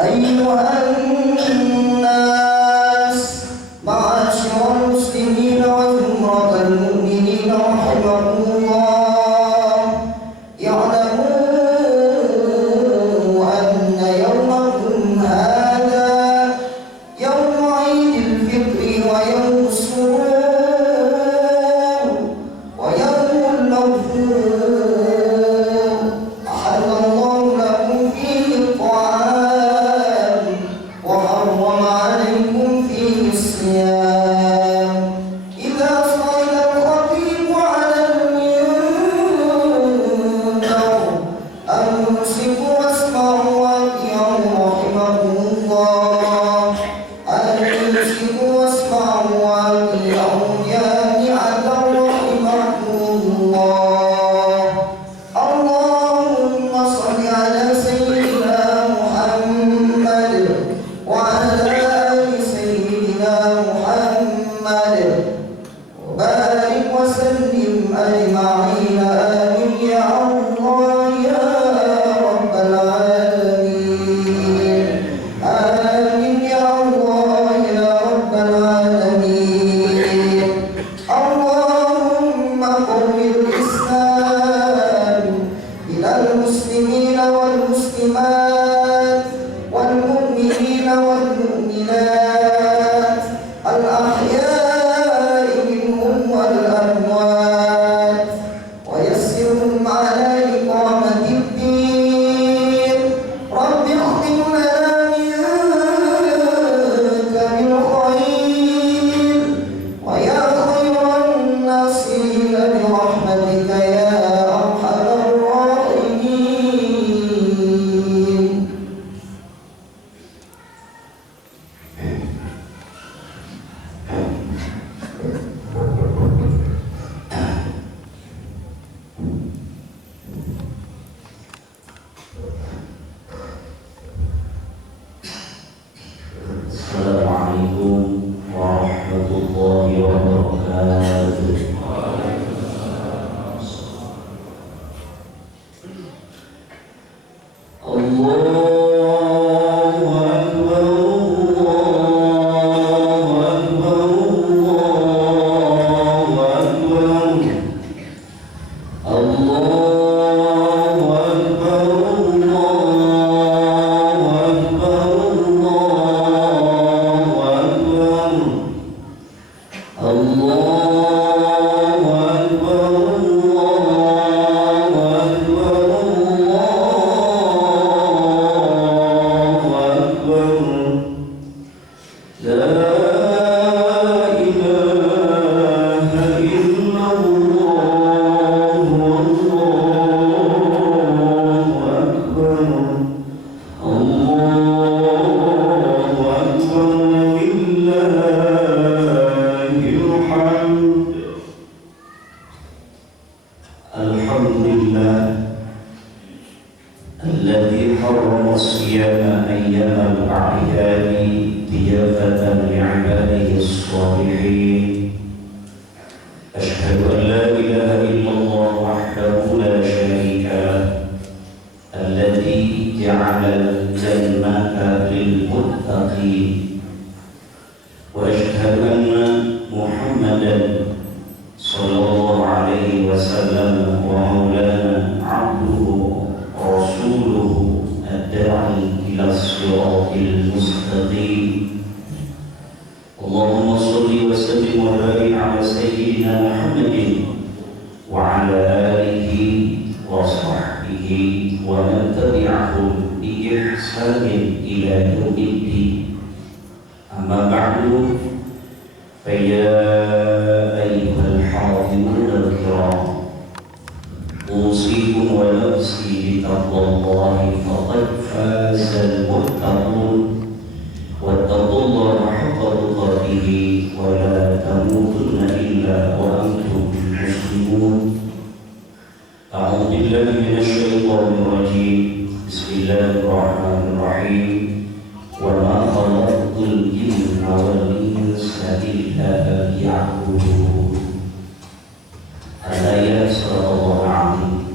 أيها الناس معاشر المسلمين وزمرة المؤمنين رحمكم الله، اعلموا أن يومكم هذا يوم عيد الفطر ويوم السرور ويوم المغفور، أحل الله لكم فيه الطعام وحرم عليكم فيه الصيام. إذا صعد الخطيب على المنبر أنصتوا واسمعوا وأطيعوا رحمكم الله. أنصتوا واسمعوا وأطيعوا جامعة رحمكم الله. اللهم صل على سيدنا محمد وعلى آل سيدنا محمد وبارك وسلم أجمعين. آمين يا الله يا رب العالمين. آمين يا الله يا رب العالمين. اللهم قوم الإسلام إلى المسلمين والمسلمات والمؤمنين والمؤمنات الأحياء منهم والأموات، ويسرهم على إقامة الدين. رب اختم لنا منك بالخير ويا خير الناصرين برحمتك يا أرحم الراحمين. Assalamualaikum warahmatullahi wabarakatuh. Allahu Akbar, Allahu Akbar, Allahu Akbar. Allahu Akbar, Allahu Akbar, Allahu Akbar. Allahu Akbar, Allahu Akbar, Allahu Akbar. La ilaha illallah, Allahu Akbar. Allahu Akbar, lillahil hamd. Alhamdulillah alladzi harrama siyama ayyamal a'yadi ضيافة لعباده الصالحين. أشهد أن لا إله إلا الله وحده لا شريك له الذي جعل الجنة للمتقين، وأشهد أن محمدا صلى الله عليه وسلم ومولانا عبده ورسوله الداعي إلى الصراط المستقيم. اللهم صل وسلم وبارك على سيدنا محمد وعلى آله وصحبه ومن تبعهم بإحسان إلى يوم الدين. أما بعد، فيا أيها الحاضرون الكرام، أوصيكم ونفسي بتقوى الله، فقد فاز المتقون. واتقوا الله حق تقاته ولا تموتن إلا وأنتم مسلمون. أعوذ بالله من الشيطان الرجيم. بسم الله الرحمن الرحيم. وما خلقت الجن والإنس إلا ليعبدون. Al-Ayat Surah Al-Azim.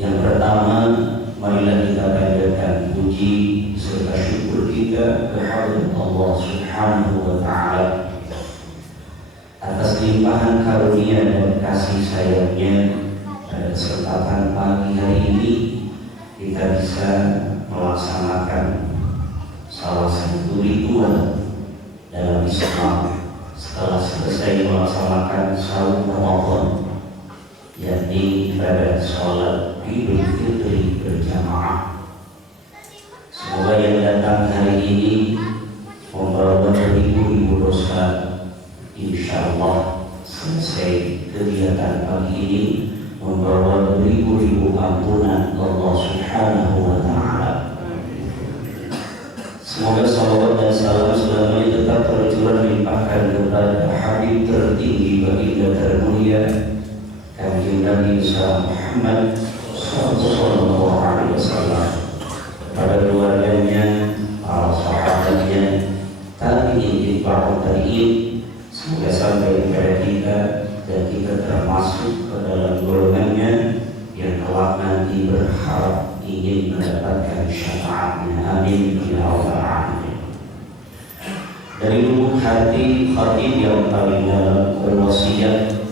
Yang pertama, marilah kita panjatkan puji serta syukur kita kepada Allah Subhanahu wa Ta'ala atas limpahan karunia dan kasih sayangnya. Pada kesempatan pagi hari ini kita bisa melaksanakan salah satu ritual dalam Islam setelah selesai melaksanakan saum Ramadan, yakni ibadah sholat Idul Fitri berjamaah. Semoga yang datang hari ini membawa beribu-ribu dosa. Insya Allah selesai kegiatan pagi ini membawa beribu-ribu ampunan Allah Subhanahu wa Ta'ala. Semoga salawat dan salam selamanya tetap tercurah limpahkan kepada Habib tertinggi baginda termulia Kanjeng Nabi Muhammad sallallahu alaihi wasallam, pada keluarganya, para sahabatnya, tabi'in, para tabi'in. Semoga sampai kepada kita dan kita termasuk ke dalam golongannya yang kelak nanti berharap ingin mendapatkan syafaatnya. Amin ya rabbal alamin. Dari lubuk hati khatib yang paling dalam berwasiat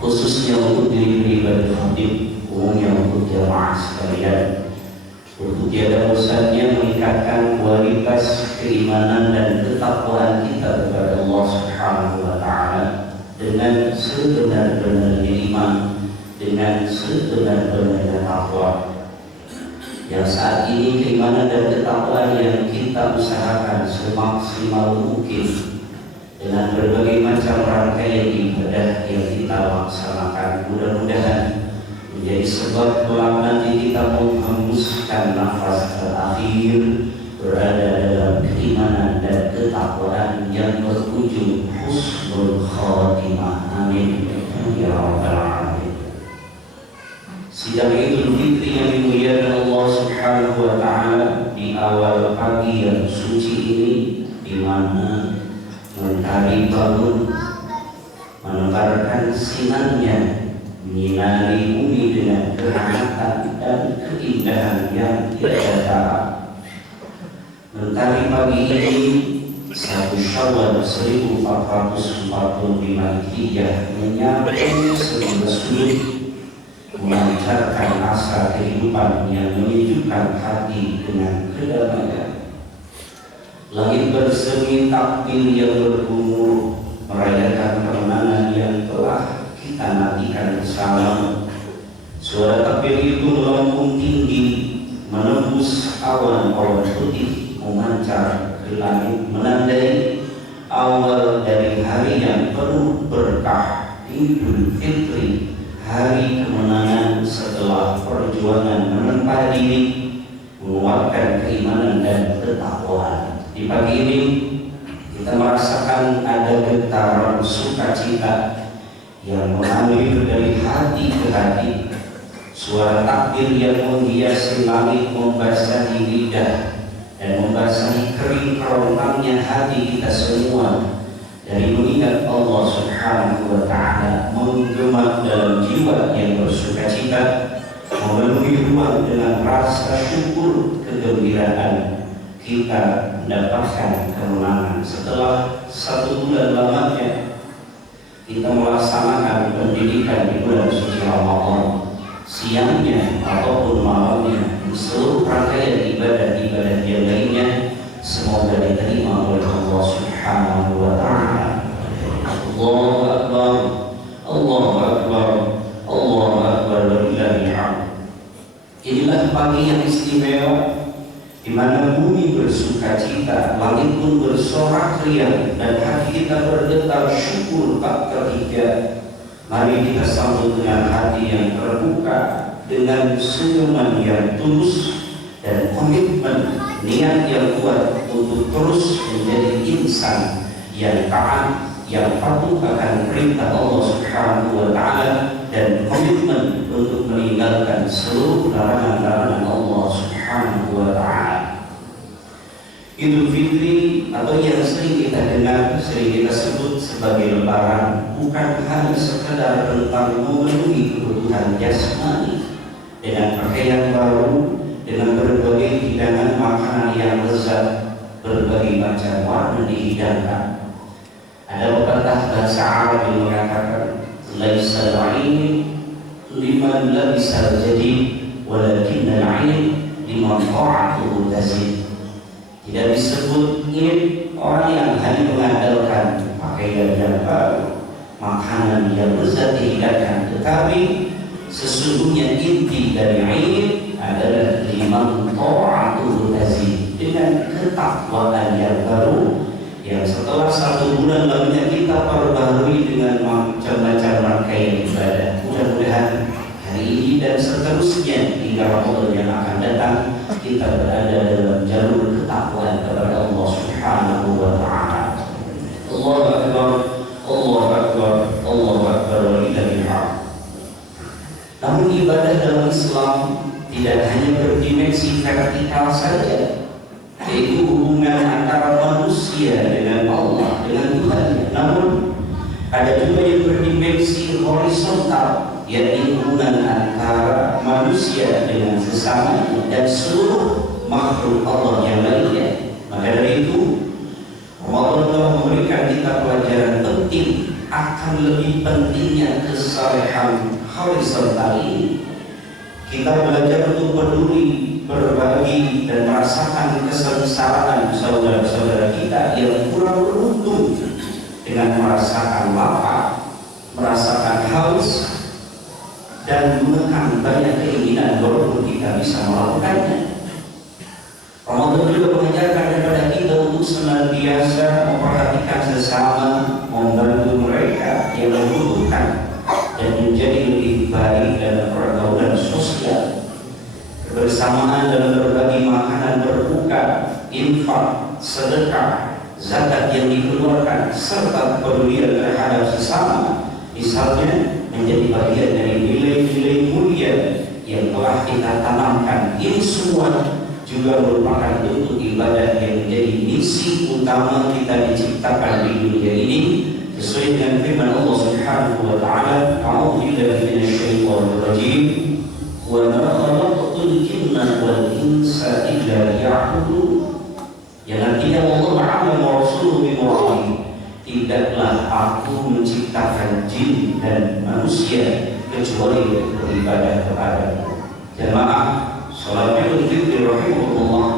khususnya untuk diri pribadi khatib, umumnya untuk jamaah sekalian, untuk tiada bosannya meningkatkan kualitas keimanan dan ketakwaan kita kepada Allah Subhanahu wa Ta'ala dengan sebenar-benarnya iman, dengan sebenar-benarnya takwa. Yang saat ini keimanan dan ketakwaan yang kita usahakan semaksimal mungkin dengan berbagai macam rangkaian ibadah yang kita laksanakan, mudah-mudahan menjadi sebab kelak nanti kita menghembuskan nafas terakhir berada dalam keimanan dan ketakwaan yang berujung husnul khatimah. Amin ya rabbal alamin. Sidang Idul Fitri yang dimuliakan Allah Subhanahu wa Ta'ala di awal pagi yang suci ini, di mana mentari bangun menebarkan sinarnya menyinari bumi dengan kehangatan dan keindahan yang tiada tara. Mentari pagi ini 1 Syawal 1445 Hijriah menyambut 11 Juli, memancarkan asa kehidupan yang menyejukkan hati dengan kedamaian. Langit bersemi takbir yang bergumur merayakan kemenangan yang telah kita nantikan bersama. Suara takbir itu melambung tinggi, menembus awan-awan putih, memancar ke langit, menandai awal dari hari yang penuh berkah, Idul Fitri, hari kemenangan setelah perjuangan menempa diri, menguatkan keimanan dan ketakwaan. Di pagi ini kita merasakan ada getaran sukacita yang mengalir dari hati ke hati. Suara takbir yang menghiasi langit membasahi lidah dan membasahi kering kerontangnya hati kita semua dari mengingat Allah Subhanahu wa Ta'ala, menggema dalam jiwa yang bersukacita, memenuhi ruang dengan rasa syukur kegembiraan kita mendapatkan kemenangan. Setelah 1 bulan lamanya kita melaksanakan pendidikan di bulan suci Ramadan, siangnya ataupun malamnya, seluruh rangkaian ibadah-ibadah yang lainnya semoga diterima oleh Allah Subhanahu wa Ta'ala. Allahu Akbar, Allahu Akbar, Allahu Akbar, walillahil hamd. Inilah pagi yang istimewa di mana bumi bersukacita, langit pun bersorak riang dan hati kita bergetar syukur tak terhingga. Mari kita sambut dengan hati yang terbuka, dengan senyuman yang tulus dan komitmen niat yang kuat untuk terus menjadi insan yang taat, yang patuh akan perintah Allah Subhanahu wa Ta'ala, dan komitmen untuk meninggalkan seluruh larangan-larangan Allah Subhanahu wa Ta'ala. Idul Fitri atau yang sering kita dengar, sering kita sebut sebagai Lebaran, bukan hanya sekadar tentang memenuhi kebutuhan jasmani dengan pakaian baru, dengan berbagai hidangan berbagai macam warna dihidangkan. Ada pepatah bahasa Arab yang mengatakan, laisa al-'ain liman labisa al-jadid, walakin al-'ain liman ta'atuhu tazid. Tidak disebut ini orang yang hanya mengandalkan pakaian yang baru, makanan yang lezat dihidangkan, tetapi sesungguhnya inti dari ain adalah liman ta'atuhu tazid, dengan ketakwaan yang baru yang setelah 1 bulan lamanya kita perbarui dengan macam-macam rangkaian ibadah. Mudah-mudahan hari ini dan seterusnya hingga Ramadan yang akan datang kita berada dalam jalur ketakwaan kepada Allah Subhanahu wa ta'ala. Allahu Akbar, Allahu Akbar, Allahu Akbar wa lillahil hamd. Namun ibadah dalam Islam tidak hanya berdimensi vertikal saja, yaitu hubungan antara manusia dengan Allah, dengan Tuhannya. Namun ada juga yang berdimensi horizontal, yaitu hubungan antara manusia dengan sesama dan seluruh makhluk Allah yang lainnya. Maka dari itu Ramadan telah memberikan kita pelajaran penting akan lebih pentingnya kesalehan horizontal ini. Kita belajar untuk peduli, berbagi, dan merasakan kesengsaraan saudara-saudara kita yang kurang beruntung dengan merasakan lapar, merasakan haus, dan menekan banyak keinginan walaupun kita bisa melakukannya. Ramadan juga mengajarkan kepada kita untuk senantiasa memperhatikan sesama, membantu mereka yang membutuhkan, dan menjadi lebih baik dalam pergaulan sosial. Kebersamaan dalam berbagi makanan berbuka, infak, sedekah, zakat yang dikeluarkan, serta kepedulian terhadap sesama, misalnya menjadi bagian dari nilai-nilai mulia yang telah kita tanamkan. Ini semua juga merupakan bentuk ibadah yang menjadi misi utama kita diciptakan di dunia ini, sesuai dengan firman Allah Subhanahu wa ta'ala, a'udzu billahi minasyaitonir rajim, wa ma khalaqtul jinna wal insa illa liya'budun. Yang artinya Allah Ta'ala wa rasuluhu bimuradi, tidaklah aku menciptakan jin dan manusia kecuali untuk beribadah kepadaku. Jamaah salat Idul Fitri rahimahullah,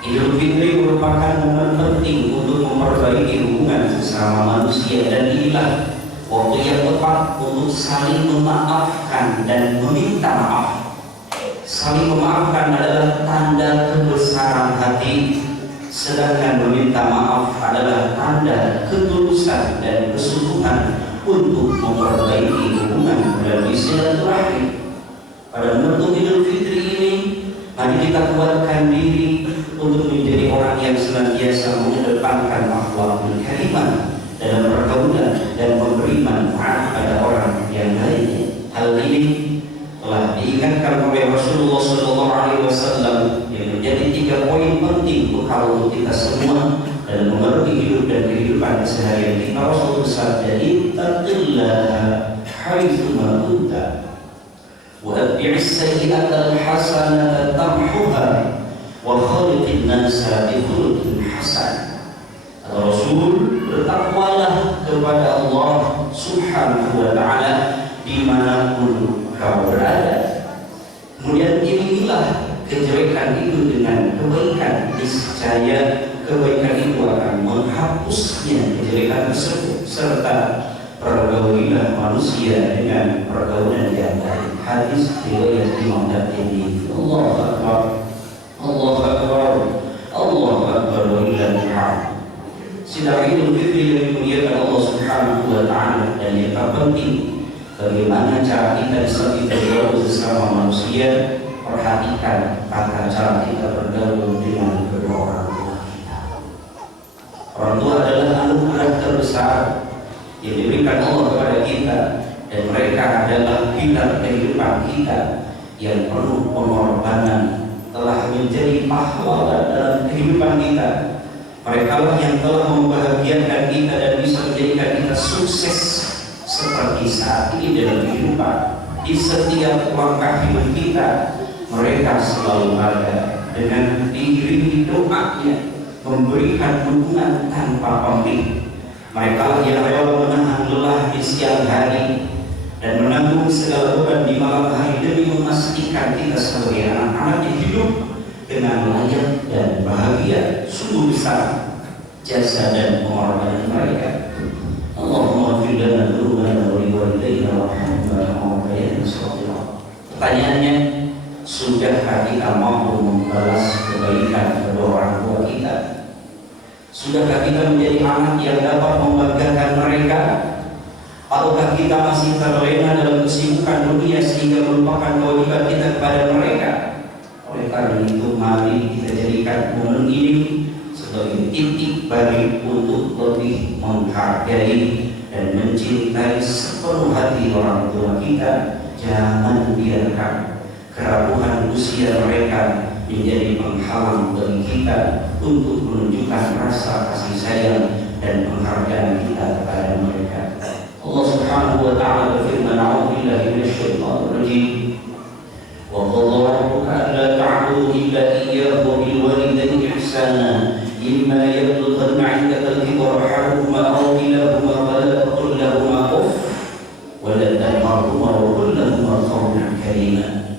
Idul Fitri merupakan momen penting untuk memperbaiki hubungan sesama manusia, dan inilah waktu yang tepat untuk saling memaafkan dan meminta maaf. Saling memaafkan adalah tanda kebesaran hati, sedangkan meminta maaf adalah tanda ketulusan dan kesungguhan untuk memperbaiki hubungan melalui silaturahmi. Pada momentum Idul Fitri ini, mari kita kuatkan diri untuk menjadi orang yang senantiasa mengedepankan akhlakul karimah dalam pergaulan dan memberi manfaat pada orang yang lainnya. Hal ini telah diingatkan oleh Rasulullah SAW yang menjadi 3 poin penting untuk kita semua dalam memenuhi hidup dan kehidupan keseharian kita. Rasulullah bersabda, ittaqillaha haitsu ma kunta wa atbi'is sayyi'ata al-hasanata tamhuha wa khaliqin nasa bi khuluqin hasan. Rasul, bertakwalah kepada Allah Subhanahu wa ta'ala dimanapun kau berada. Kemudian inilah kejelekan itu dengan kebaikan. Niscaya kebaikan itu akan menghapusnya kejelekan tersebut, serta pergaulilah manusia dengan pergaulan yang baik. Hadis riwayat Imam Tirmidzi. Allahu Akbar, Allahu Akbar, Allahu Akbar wa lillahil hamd. Sidang Idul Fitri yang dimuliakan Allah Subhanahu wa ta'ala, dan yang terpenting bagaimana cara kita bergaul sesama manusia. Perhatikan tata cara kita bergaul dengan kedua orang tua kita. Orang tua adalah anugerah terbesar yang diberikan Allah kepada kita, dan mereka adalah pilar kehidupan kita yang penuh pengorbanan, telah menjadi pahlawan dalam kehidupan kita. Mereka lah yang telah membahagiakan kita dan bisa menjadikan kita sukses seperti saat ini dalam kehidupan. Di setiap langkah hidup kita, Mereka selalu ada dengan diiringi doanya, memberikan dukungan tanpa pamrih. Mereka yang rela menahan lelah di siang hari dan menanggung segala beban di malam hari demi memastikan kita sebagai anak-anak yang hidup dengan layak dan bahagia. Sungguh besar jasa dan pengorbanan mereka. Allahumma ighfir lana dzunubana wa liwalidayna warhamna kama rabbayana shaghira. Pertanyaannya, sudahkah kita mampu membalas kebaikan kedua orang tua kita? Sudahkah kita menjadi anak yang dapat membanggakan mereka? Ataukah kita masih terlena dalam kesibukan dunia sehingga melupakan kewajiban kita kepada mereka? Oleh karena itu, mari kita jadikan momen ini sebagai titik balik untuk lebih menghargai dan mencintai sepenuh hati orang tua kita. Jangan biarkan kerapuhan usia mereka menjadi penghalang bagi kita untuk menunjukkan rasa kasih sayang dan penghargaan kita kepada mereka. Allah Subhanahu wa ta'ala berfirman, "A'udzu billahi minasyaitonir rajim. Wa qadara rabbuka alla ta'budu illa iyyahu wa bil walidayni ihsana. Imma yablughanna 'indaka al-kibara ahaduhuma aw kilahuma fala taqul lahumā uff wa la tanharhumā wa qul lahumā qawlan karīmā."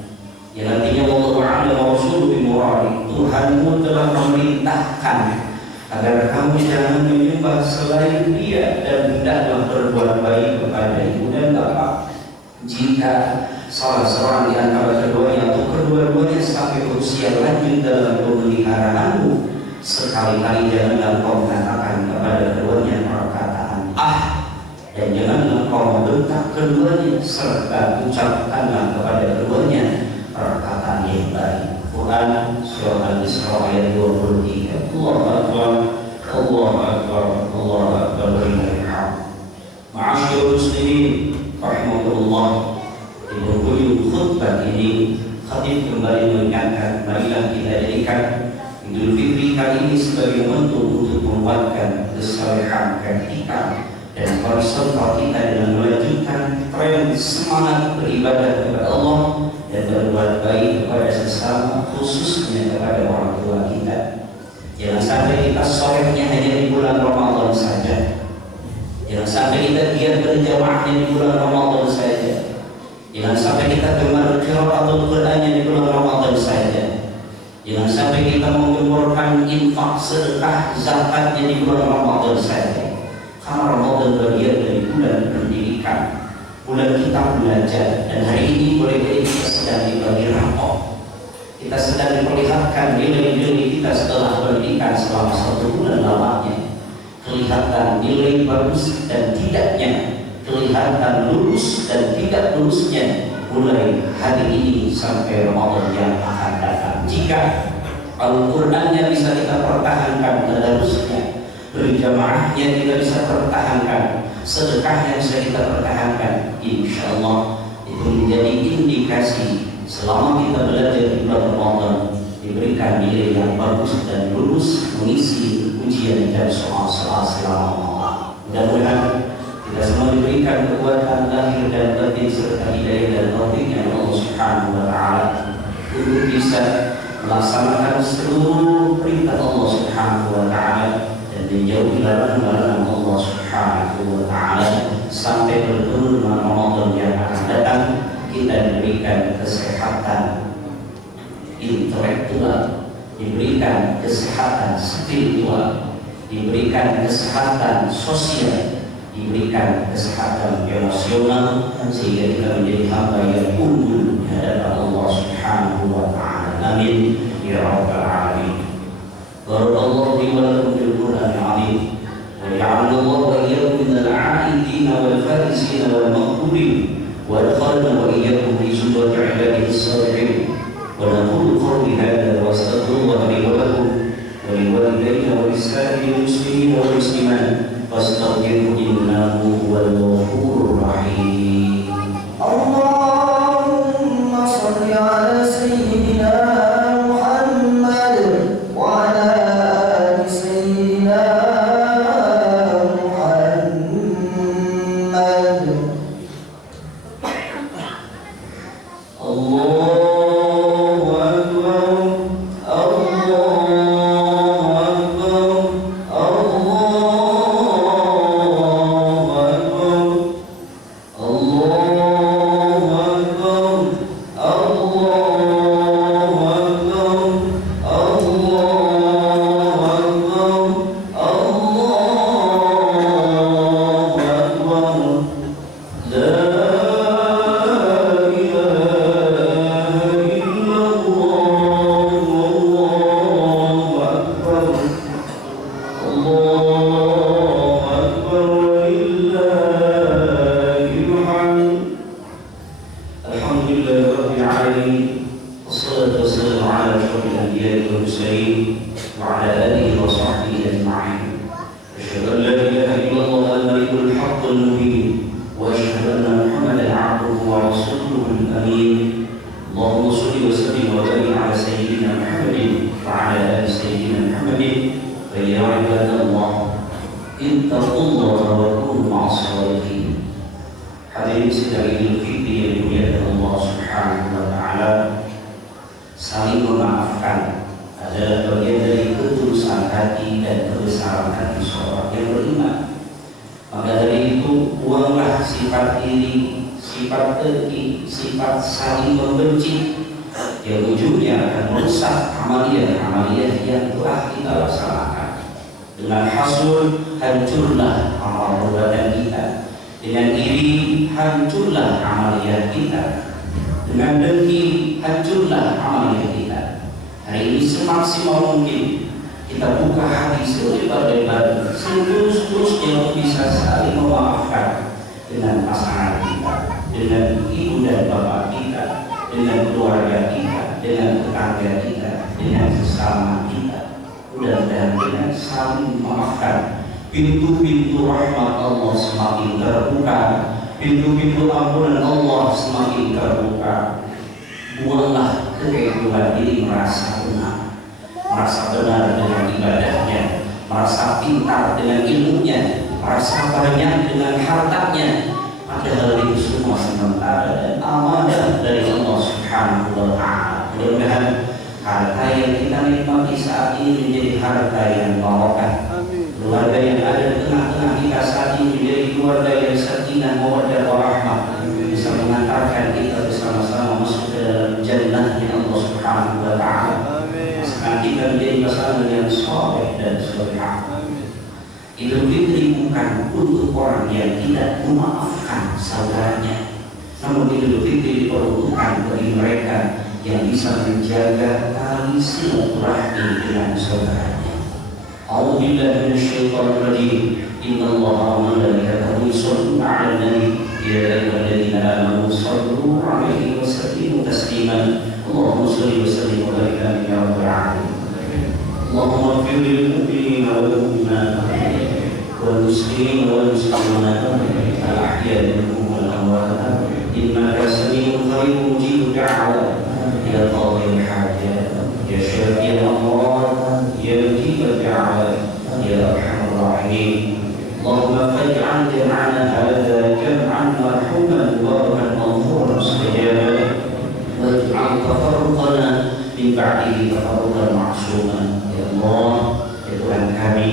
Yang artinya Allah Ta'ala wa rasuluhu bimuradi, Tuhanmu telah memerintahkan agar kamu jangan menyembah selain Dia dan hendaklah berbuat baik kepada ibu dan bapa. Jika salah seorang di antara keduanya atau kedua-duanya sampai usia lanjut dalam pemeliharaanmu, sekali-kali janganlah kau mengatakan kepada keduanya perkataan dan janganlah kau membentak keduanya, serta ucapkanlah kepada keduanya perkataan yang baik. Quran surah Al-Isra ayat 23. Allahu Akbar, Allahu Akbar, Allahu Akbar walillahil hamd. Ma'asyiral muslimin rahimakumullah, di penghujung khutbah ini khatib kembali mengingatkan, marilah kita jadikan Idul Fitri kali ini sebagai bentuk untuk menguatkan kesalehan kita dan berserta kita dengan melanjutkan tren semangat beribadah kepada Allah dan berbuat baik kepada sesama, khususnya kepada orang tua kita. Jangan sampai kita solehnya hanya di bulan Ramadan saja. Jangan sampai kita giat berjamaahnya di bulan Ramadan saja. Jangan sampai kita gemar qiraatul Qur'annya di bulan Ramadan saja. Jangan sampai kita menggemburkan infak, sedekah, zakatnya di bulan Ramadan saja. Karena Ramadan bagian dari bulan pendidikan, bulan kita belajar, dan hari ini boleh jadi kita sedang dibagi rapor. Kita sedang diperlihatkan nilai-nilai kita setelah pendidikan selama 1 bulan lamanya. Kelihatan nilai bagus dan tidaknya, kelihatan lulus dan tidak lulusnya mulai hari ini sampai Ramadan yang akan datang. Jika Al-Qur'annya bisa kita pertahankan tadarusnya, berjamaahnya kita bisa pertahankan, sedekahnya bisa kita pertahankan, insya Allah itu menjadi indikasi selama kita belajar di bulan Ramadan diberikan nilai yang bagus dan lulus mengisi ujian dan soal-soal selama Ramadan. Mudah-mudahan kita semua diberikan kekuatan lahir dan batin serta hidayah dan taufiknya Allah Subhanahu wa Ta'ala untuk bisa melaksanakan seluruh perintah Allah Subhanahu wa Ta'ala dan menjauhi larangan-larangan Allah Subhanahu wa Ta'ala sampai bertemu dengan Ramadan yang akan datang. Kita diberikan kesehatan intelektual, diberikan kesehatan spiritual, diberikan kesehatan sosial, diberikan kesehatan emosional, sehingga kita menjadi hamba yang unggul di hadapan Allah Subhanahu wa Ta'ala. Amin ya rabbal alamin. Barakallahu li wa lakum fil Qur'anil azim wa ja'alallahu wa iyyakum minal 'aidin wal faizin wal maqburin wa adkhalna wa iyyakum fi zumrati 'ibadihi as-salihin. Wa naqulu qawli hadha wa astaghfirullaha li wa lakum wa li walidayna wa lisa'iril muslimin wal muslimat fastaghfiruhu innahu huwal ghafurur rahim. Allahumma shalli ala sayyidina Muhammad wa ala ali sayyidina Muhammad. Allahu والسلام على أشرف الأنبياء والمرسلين وعلى آله وصحبه أجمعين. أشهد أن لا إله إلا الله الملك الحق المبين وأشهد أن محمدا عبده ورسوله الأمين. اللهم صل وسلم وبارك على سيدنا محمد وعلى آل سيدنا محمد. فيا عباد الله اتقوا الله وكونوا مع الصالحين. Hadirin sidang Idul Fitri yang dimuliakan Allah Subhanahu wa Ta'ala, saling memaafkan adalah bagian dari ketulusan hati dan kebesaran hati seorang yang beriman. Maka dari itu, buanglah sifat iri, sifat dengki, sifat saling membenci yang ujungnya akan merusak amaliyah yang telah kita laksanakan. Dengan hasud, hancurlah amal perbuatan kita. Dengan iri, hancurlah amaliyah kita. Dengan dengki, hancurlah amaliyah kita. Hari ini semaksimal mungkin kita buka hati selebar-lebar, setulus-tulusnya untuk bisa saling memaafkan dengan pasangan kita, dengan ibu dan bapak kita, dengan keluarga kita, dengan tetangga kita, dengan sesama kita. Mudah-mudahan dengan saling memaafkan, pintu-pintu rahmat Allah semakin terbuka, pintu-pintu ampunan Allah semakin terbuka. Buanglah keegoan diri merasa benar dengan ibadahnya, merasa pintar dengan ilmunya, merasa banyak dengan hartanya. Padahal itu semua sementara dan amanah dari Allah Subhanahu wa Ta'ala. Mudah-mudahan harta yang kita nikmati saat ini menjadi harta yang barokah. Keluarga yang ada di tengah-tengah kita saat ini menjadi keluarga yang sakinah, mawaddah warahmah, bisa mengantarkan kita bersama-sama masuk ke dalam jannahnya Allah Subhanahu wa Ta'ala. Sekarang kita menjadi pasangan yang saleh dan salihah. Idul Fitri bukan untuk orang yang tidak memaafkan saudaranya, namun Idul Fitri diperuntukkan bagi mereka yang bisa menjaga tali silaturahmi dengan saudaranya. A'udzu billahi minasyaitonir rajim. Innallaha wa malaikatahu yusholluna 'alan nabi ya ayyuhalladzina amanu shallu 'alaihi wa sallimu tasliman. Allahumma shalli wa sallim wa barik 'alaihi ya rabbal 'alamin. Allahumma ighfir lil mu'minina wal mu'minat wal muslimina wal muslimat al ahya'i minhum wal amwat innaka samii'un qariibun mujibud da'wat ya qadhil hajat ya syafi'al amwat ya mujibad da'wat ya arhamar rahimin. Allahumma faj'al jam'ana hadha jam'an marhuman mubarakan maghfuran mustajaban waj'al tafarruqana min ba'dihi tafarruqan ma'suman. Ya Allah, ya Tuhan kami,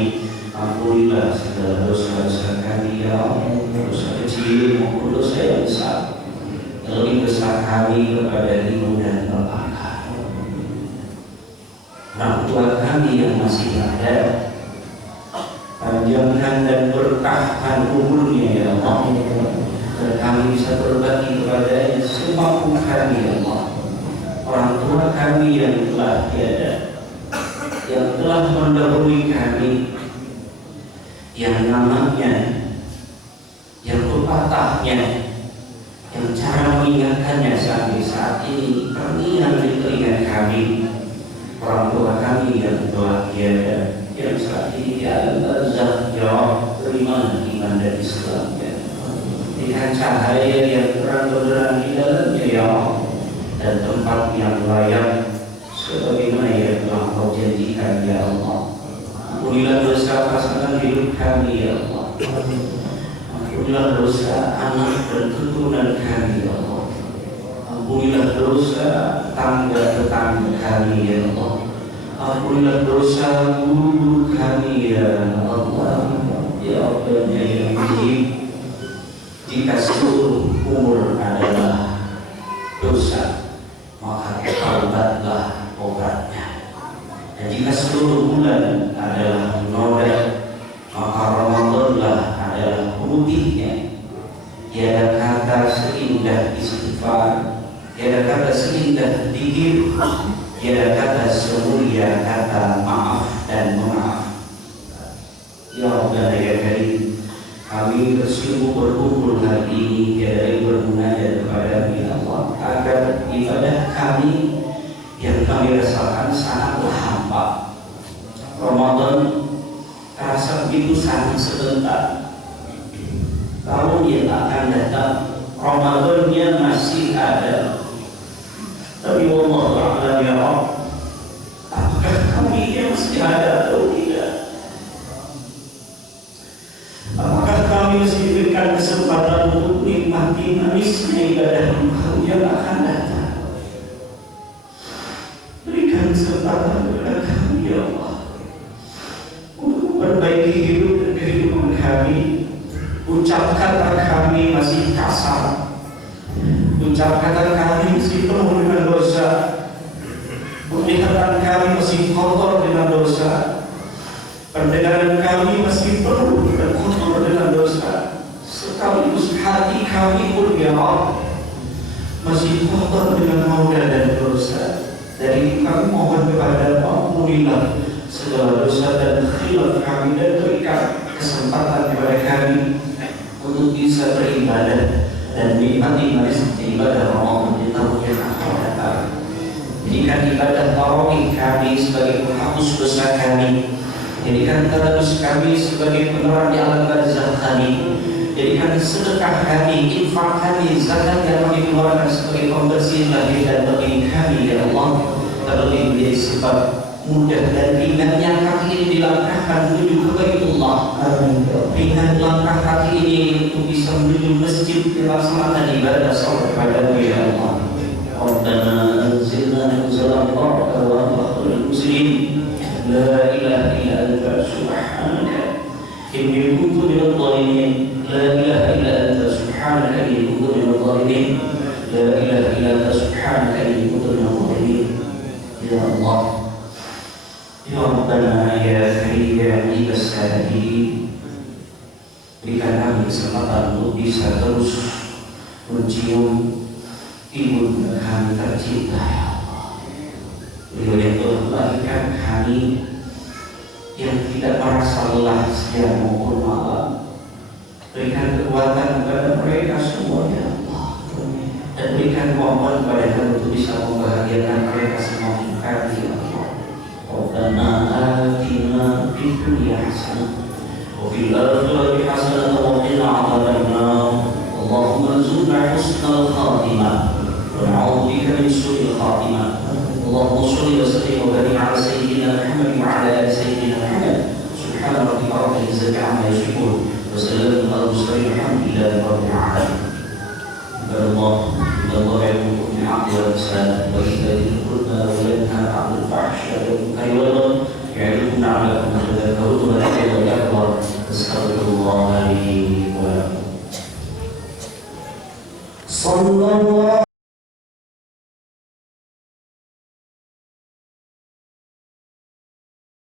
ampunilah segala dosa-dosa kami ya Allah, dosa kecil maupun dosa yang besar. Lebih besar kami kepada ibu dan bapak kami, orang tua kami yang masih ada, panjangkan dan berkahkan umurnya ya Allah, agar kami bisa berbagi kepadanya semampu kami ya Allah. Orang tua kami yang telah tiada, yang telah mendahului kami, yang namanya, yang pepatahnya, yang cara mengingatkannya sampai saat ini terngiang di telinga kami. Orang tua kami yang telah tiada, yang saat ini di alam barzakh ya Allah, beriman iman dan Islamnya dengan cahaya yang terang benderang di dalamnya ya Allah, dan tempat yang layak sebagaimana yang telah Kau janjikan ya Allah. Ampunilah dosa pasangan hidup kami ya Allah. Ampunilah dosa anak dan keturunan kami ya Allah. Ampunilah dosa tangga-tetangga kami ya Allah. Ampunilah dosa guru kami ya Allah. Ya Allah yang Majid, jika seluruh umur adalah dosa, maka taubatlah obatnya. Dan jika seluruh bulan adalah noda, maka Ramadanlah adalah pemutihnya. Tiada kata seindah istighfar, tiada kata seindah dzikir, tiada kata semulia kata maaf dan memaaf. Ya Allah ya Karim, kami bersungguh berkumpul hari ini tiada bermunajat kepada Allah agar ibadah kami yang kami rasakan sangatlah hampa. Ramadan terasa begitu sangat sebentar. Tahun yang akan datang, Ramadannya masih ada. Tapi wallahu a'lam ya Rabb, apakah kami yang masih ada atau tidak? Apakah kami masih diberikan kesempatan untuk menikmati manisnya ibadah Engkau yang akan datang? Berikan kesempatan kepada kami ya Allah untuk memperbaiki hidup dan kehidupan kami. Ucap kata kami masih kasar, ucap kata kami masih penuh dengan dosa, penglihatan kami masih kotor dengan dosa, pendengaran kami masih penuh dan kotor dengan dosa, sekaligus hati kami pun ya Allah masih kotor dengan noda dan dosa. Dari kami mohon kepada ampunilah segala dosa dan khilaf kami, dan berikan kesempatan kepada kami untuk bisa beribadah dan menikmati manis ibadah Ramadan di tahun yang akan datang. Jadikan ibadah tarawih kami sebagai penghapus dosa kami. Jadikan tadarus kami sebagai penerang di alam barzakh kami. Jadikan sedekah kami, infak kami, zakat yang kami keluarkan sebagai pembersih lahir dan batin kami ya Allah. Terlebih menjadi sebab mudah dan ringannya kaki ini dilangkahkan menuju ke Baitullah. Ringan langkah kaki ini untuk bisa menuju masjid dilaksanakan ibadah salat kepada ya Allah. Rabbana anzilna nuzulan barakatan wa rahmatan muslimin. La ilaha illa anta subhanaka inni kuntu minadh dhalimin. La ilaha illa anta subhanaka inni kuntu minadh dhalimin. La ilaha illa anta subhanaka inni kuntu minadh dhalimin. Ya Allah, ya Rabbana ya Karim ya Mujib as-Sa'ilin, berikan kami kesempatan untuk bisa terus mencium ibunda kami tercinta ya Allah. Beliau yang telah melahirkan kami yang tidak merasa lelah siang maupun malam. Berikan kekuatan kepada mereka semua ya Allah, dan berikan kemampuan kepada kami untuk bisa membahagiakan mereka semua kami ya Allah. Rabbana atina fid dunya hasanah wa fil akhirati hasanah wa qina adzabannar. Allahumma arzuqna husnal khatimah wa na'udzu bika min su'il khatimah. Allahumma shalli wa sallim wa barik ala sayyidina Muhammad wa ala ali sayyidina Muhammad. Subhana rabbika rabbil izzati amma yasifun wa salamun ala mursalin walhamdulillahi rabbil alamin. Allah Allah ya'lamu min 'abdi wa lisan wa ibadihi qulna wa yanha 'anil fahsya'i wal munkari wal baghi ya'idukum la'allakum tadhakkarun wa la'allakum akbar. Astaghfirullah li wa lakum. Sallallahu